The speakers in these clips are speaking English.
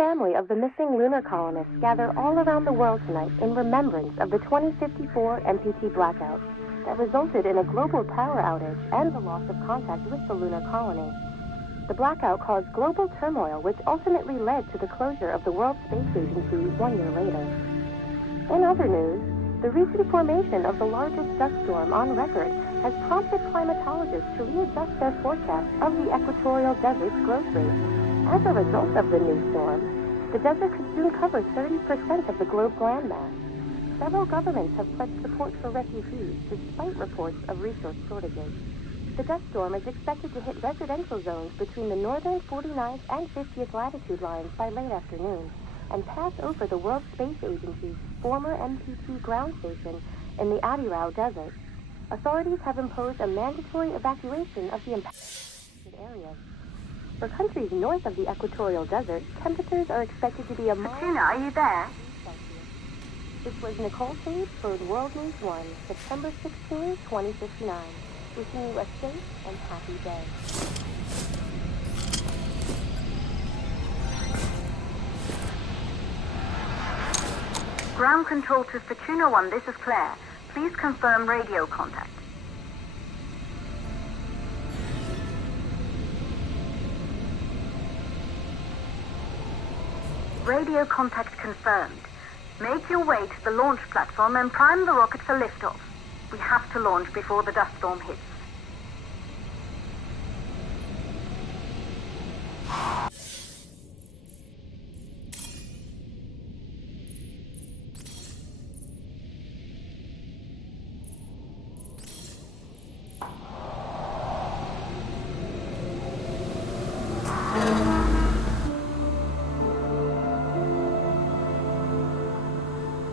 family of the missing lunar colonists gather all around the world tonight in remembrance of the 2054 MPT blackout that resulted in a global power outage and the loss of contact with the lunar colony. The blackout caused global turmoil, which ultimately led to the closure of the World Space Agency 1 year later. In other news, the recent formation of the largest dust storm on record has prompted climatologists to readjust their forecast of the equatorial desert's growth rate. As a result of the new storm, the desert could soon cover 30% of the globe's landmass. Several governments have pledged support for refugees, despite reports of resource shortages. The dust storm is expected to hit residential zones between the northern 49th and 50th latitude lines by late afternoon and pass over the World Space Agency's former MPT ground station in the Adirau Desert. Authorities have imposed a mandatory evacuation of the impacted areas. For countries north of the equatorial desert, temperatures are expected to be a mild... Katrina, are you there? This was Nicole Page for World News 1, September 16, 2059. Wishing you a safe and happy day. Ground control to Fortuna 1, this is Claire. Please confirm radio contact. Radio contact confirmed. Make your way to the launch platform and prime the rocket for liftoff. We have to launch before the dust storm hits.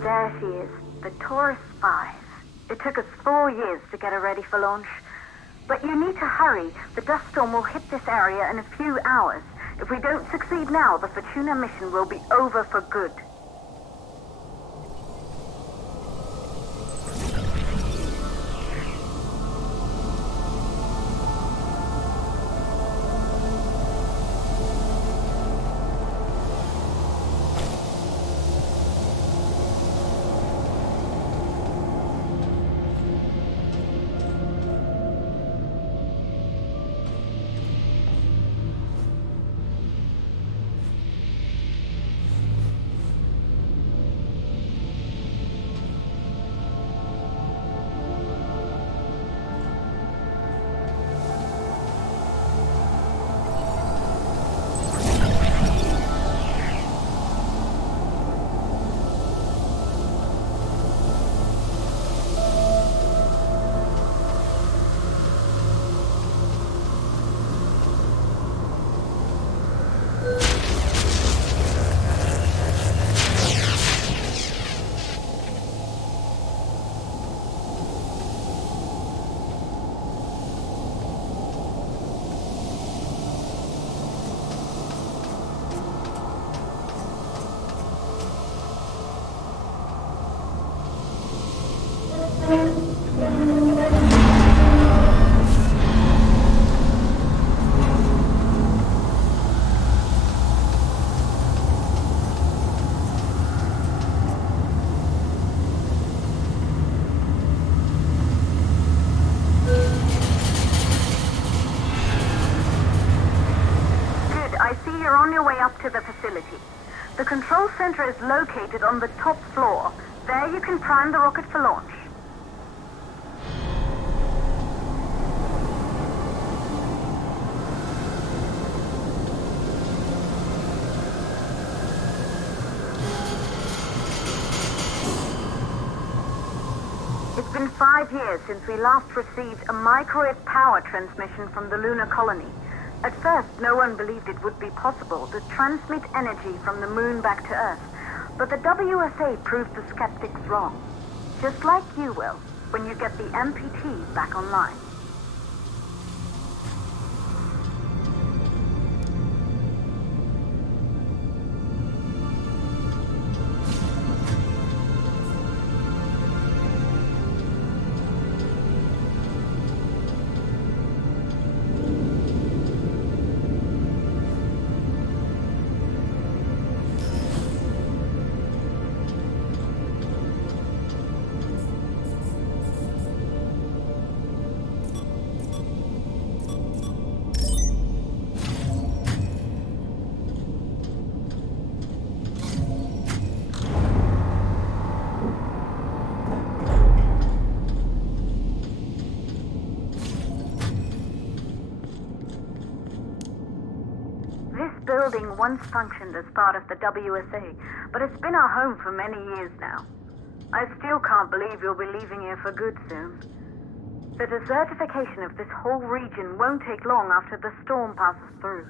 There she is, the Taurus 5. It took us 4 years to get her ready for launch. But you need to hurry. The dust storm will hit this area in a few hours. If we don't succeed now, the Fortuna mission will be over for good. To the facility. The control center is located on the top floor. There you can prime the rocket for launch. It's been 5 years since we last received a microwave power transmission from the lunar colony. At first, no one believed it would be possible to transmit energy from the moon back to Earth, but the WSA proved the skeptics wrong. Just like you will, when you get the MPT back online. building once functioned as part of the WSA, but it's been our home for many years now. I still can't believe you'll be leaving here for good soon. The desertification of this whole region won't take long after the storm passes through.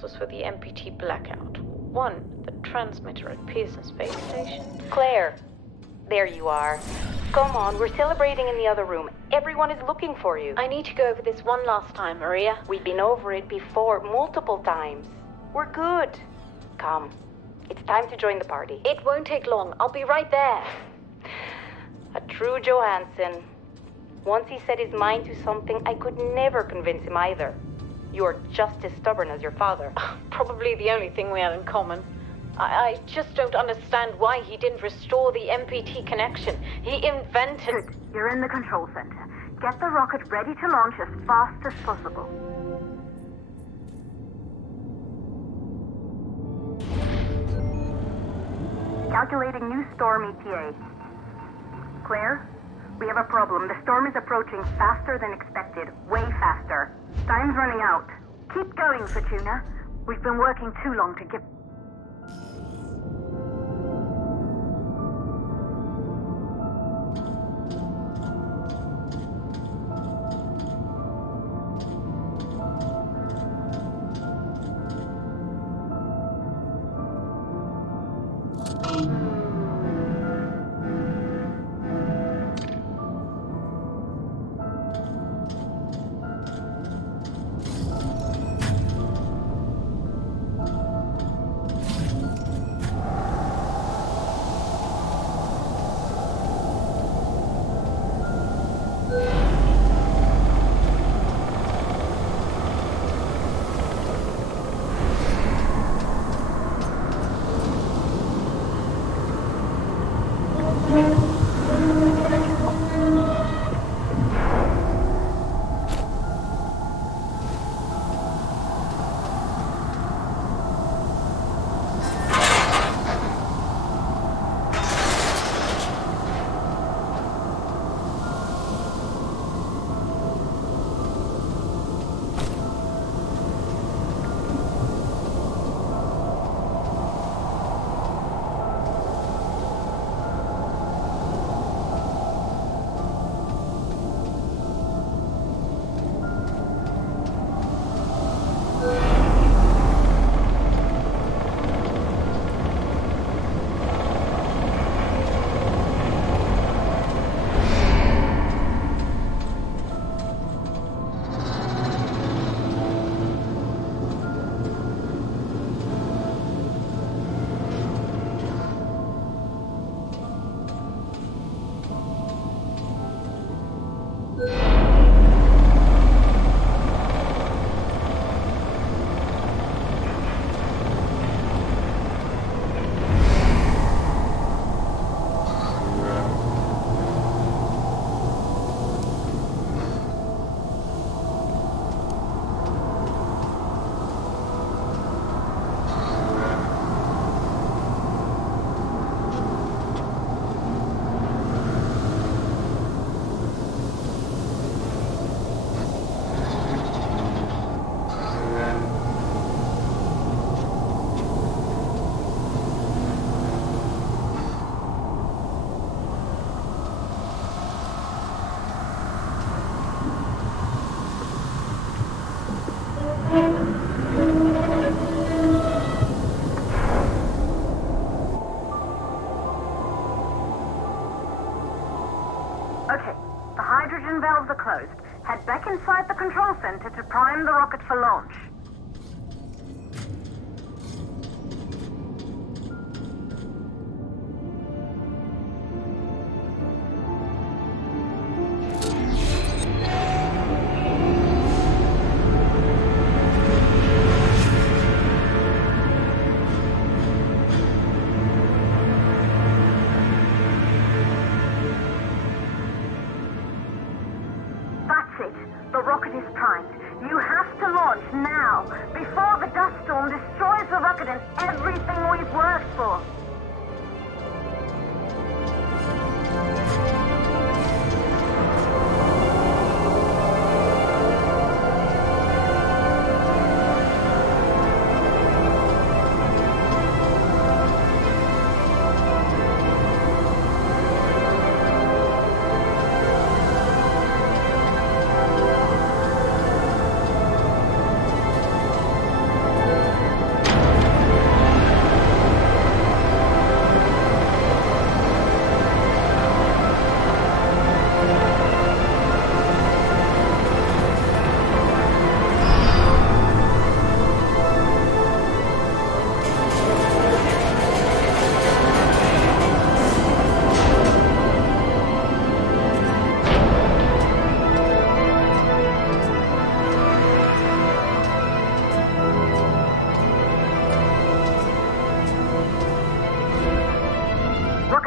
Causes for the MPT blackout. 1, the transmitter at Pearson Space Station. Claire, there you are. Come on, we're celebrating in the other room. Everyone is looking for you. I need to go over this one last time, Maria. We've been over it before, multiple times. We're good. Come, it's time to join the party. It won't take long. I'll be right there. A true Johansson. Once he set his mind to something, I could never convince him either. You're just as stubborn as your father. Probably the only thing we have in common. I just don't understand why he didn't restore the MPT connection. He invented... Good. You're in the control center. Get the rocket ready to launch as fast as possible. Calculating new storm ETA. Claire? We have a problem. The storm is approaching faster than expected. Way faster. Time's running out. Keep going, Fortuna. We've been working too long to give... Okay, the hydrogen valves are closed. Head back inside the control center to prime the rocket for launch. The rocket is primed. You have to launch now, before the dust storm destroys the rocket and everything we've worked for.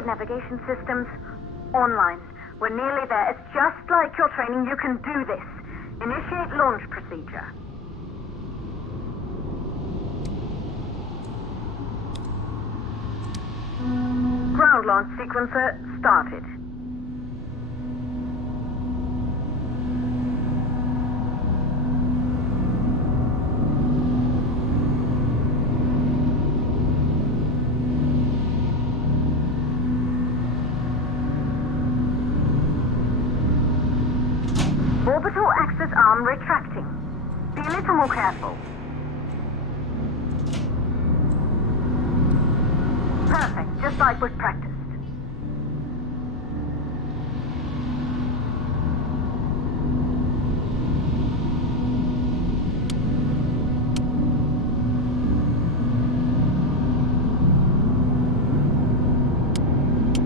Navigation systems online. We're nearly there. It's just like your training. You can do this. Initiate launch procedure. Ground launch sequencer started. Orbital axis arm retracting. Be a little more careful. Perfect, just like we've practiced.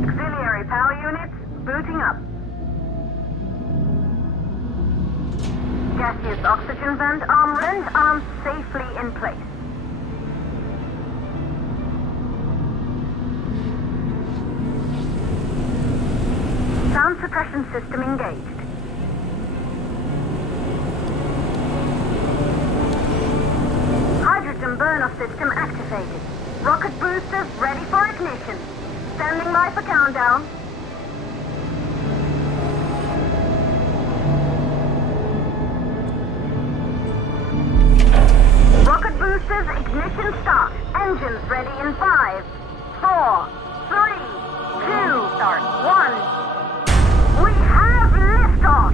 Auxiliary power units booting up. Gaseous oxygen vent arms safely in place. Sound suppression system engaged. Hydrogen burn-off system activated. Rocket boosters ready for ignition. Standing by for countdown. Rocket boosters ignition start. Engines ready in 5, 4, 3, 2, start 1. We have liftoff!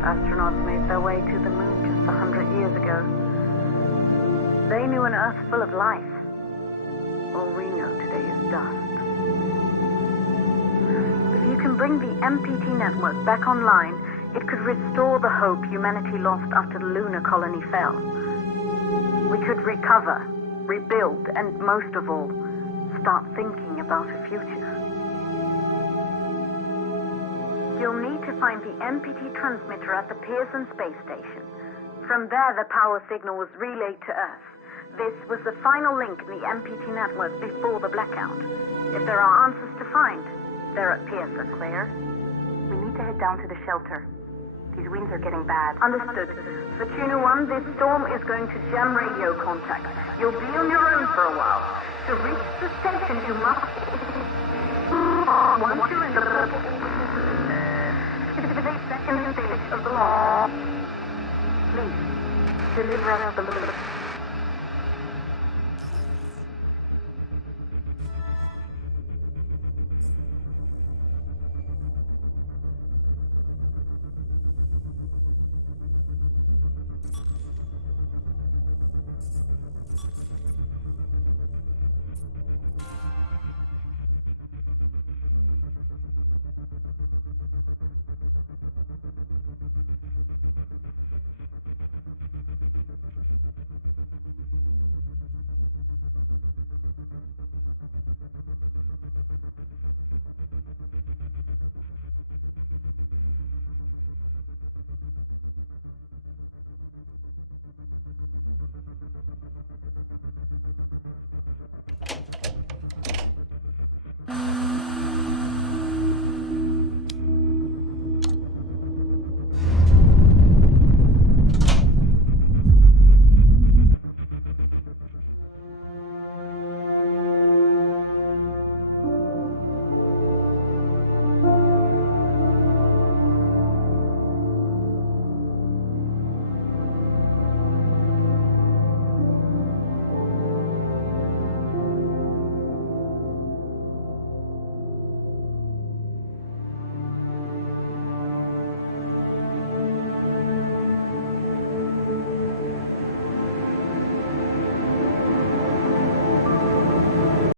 Astronauts made their way to the moon just 100 years ago. They knew an Earth full of life. All we know today is dust. If you can bring the MPT network back online, It could restore the hope humanity lost after the lunar colony fell. We could recover, rebuild, and most of all, start thinking about a future. You'll need to find the MPT transmitter at the Pearson space station. From there, the power signal was relayed to Earth. This was the final link in the MPT network before the blackout. If there are answers to find, they're at Pearson. Claire, we need to head down to the shelter. These winds are getting bad. Understood. Fortuna 1, this storm is going to jam radio contact. You'll be on your own for a while. To reach the station, you must... Once you're in the purple... 58 second stage of the launch. Please, deliver us the